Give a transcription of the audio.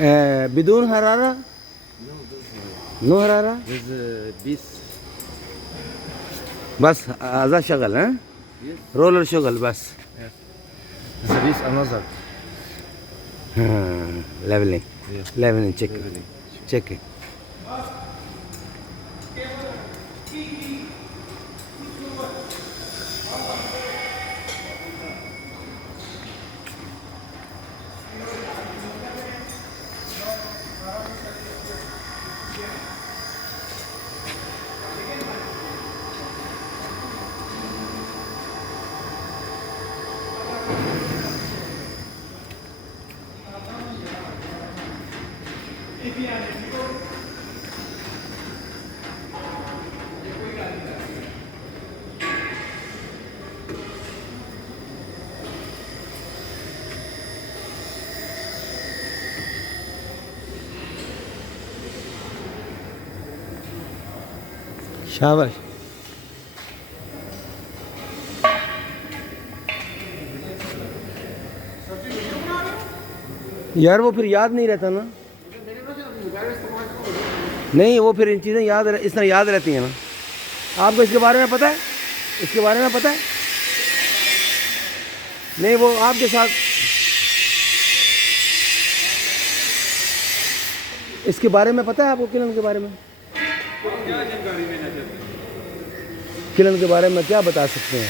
بدون حرارة؟ نو حرارة؟ بيس. بس هذا شغل ها؟ رولر شغل بس. بيس another. leveling. Yeah. leveling check. check it. शाबाश। यार वो फिर याद नहीं रहता ना। नहीं वो फिर इन चीज़ें याद इस तरह याद रहती हैं ना। आपको इसके बारे में पता है? इसके बारे में पता है? नहीं वो आपके साथ इसके बारे में पता है आपको? किलन के बारे में किलन के बारे में क्या बता सकते हैं?